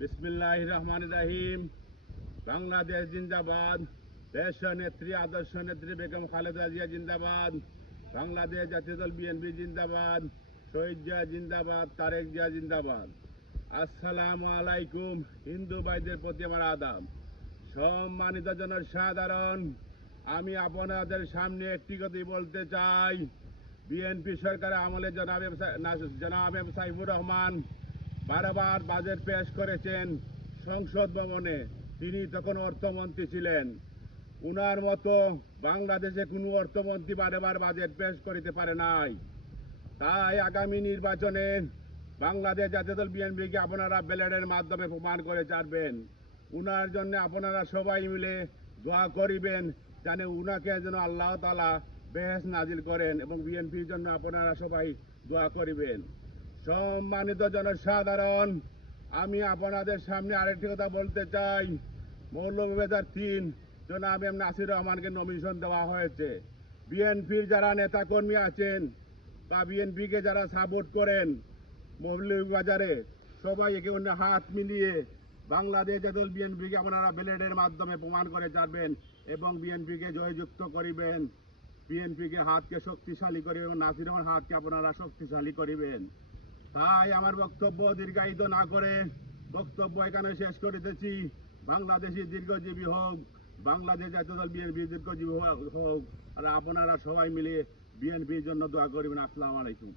বিসমিল্লাহির রহমানির রহিম। বাংলাদেশ জিন্দাবাদ। দেশ নেত্রী আদর্শ নেত্রী বেগম খালেদা জিয়া জিন্দাবাদ। বাংলাদেশ জাতীয় দল বিএনপি জিন্দাবাদ। শহীদ জিয়া জিন্দাবাদ। তারেক জিয়া জিন্দাবাদ। আসসালামু আলাইকুম। হিন্দু ভাইদের প্রতি আমার আদাব। সম্মানিত জনসাধারণ, আমি আপনাদের সামনে একটি কথাই বলতে চাই। বিএনপি সরকারের আমলে জনাব সাইফুর রহমান বারবার বাজেট পেশ করেছেন সংসদ ভবনে। তিনি তখন অর্থমন্ত্রী ছিলেন। উনার মতো বাংলাদেশে কোনো অর্থমন্ত্রী বারবার বাজেট পেশ করিতে পারে নাই। তাই আগামী নির্বাচনে বাংলাদেশ জাতীয় দল বিএনপিকে আপনারা ব্যালটের মাধ্যমে প্রমাণ করে ছাড়বেন। উনার জন্য আপনারা সবাই মিলে দোয়া করিবেন, জানে উনাকে যেন আল্লাহ তাআলা বেহেশত নাজিল করেন, এবং বিএনপির জন্য আপনারা সবাই দোয়া করিবেন। সম্মানিত জনসাধারণ, আমি আপনাদের সামনে আরেকটি কথা বলতে চাই। মৌলভীবাজার ৩ জনাব নাসির রহমানকে নমিনেশন দেওয়া হয়েছে। বিএনপির যারা নেতাকর্মী আছেন বা বিএনপিকে যারা সাপোর্ট করেন মৌলভীবাজারে, সবাই একে অন্য হাত মিলিয়ে বাংলাদেশ জাতীয় দল বিএনপিকে আপনারা ব্যালটের মাধ্যমে প্রমাণ করে যাবেন এবং বিএনপিকে জয়যুক্ত করিবেন। বিএনপিকে হাতকে শক্তিশালী করিবেন এবং নাসির রহমান হাতকে আপনারা শক্তিশালী করিবেন। তাই আমার বক্তব্য দীর্ঘায়িত না করে বক্তব্য এখানে শেষ করিতেছি। বাংলাদেশি দীর্ঘজীবী হোক, বাংলাদেশ জাতীয় দল বিএনপি দীর্ঘজীবী হোক, আর আপনারা সবাই মিলে বিএনপির জন্য দোয়া করবেন। আসসালামু আলাইকুম।